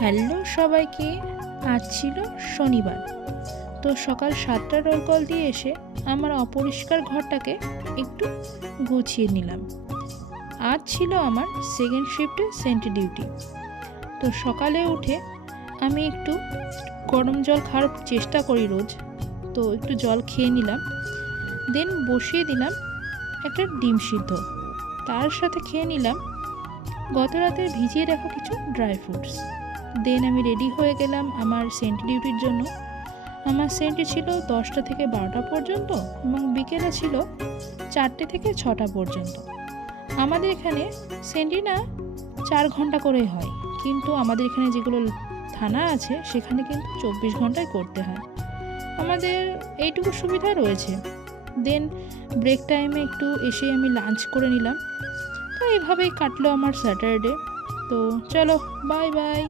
Hello সবাইকে। আজ ছিল শনিবার, তো সকাল 7টার রোল কল দিয়ে এসে আমার অপরিষ্কার ঘরটাকে একটু গুছিয়ে নিলাম। আজ ছিল আমার সেকেন্ড শিফটে সেন্ট্রি ডিউটি। তো সকালে উঠে আমি একটু গরম জল খাওয়ার চেষ্টা করি রোজ, তো একটু জল খেয়ে নিলাম। দেন বসিয়ে দিলাম একটা ডিম সিদ্ধ, তার সাথে খেয়ে নিলাম গত রাতে ভিজিয়ে রাখা কিছু ড্রাই ফ্রুটস। দেন আমি রেডি হয়ে গেলাম আমার সেন্ট্রি ডিউটির জন্য। আমার সেন্ট্রি ছিল 10টা থেকে 12টা পর্যন্ত এবং বিকেলে ছিল 4টে থেকে 6টা পর্যন্ত। আমাদের এখানে সেন্ট্রি না 4 ঘন্টা করে হয়, কিন্তু আমাদের এখানে যেগুলো থানা আছে সেখানে কিন্তু 24 ঘন্টায় করতে হয়। আমাদের এইটুকু সুবিধা রয়েছে। দেন ব্রেক টাইমে একটু এসে আমি লাঞ্চ করে নিলাম। তো এইভাবেই কাটলো আমার স্যাটারডে। তো চলো, বাই বাই।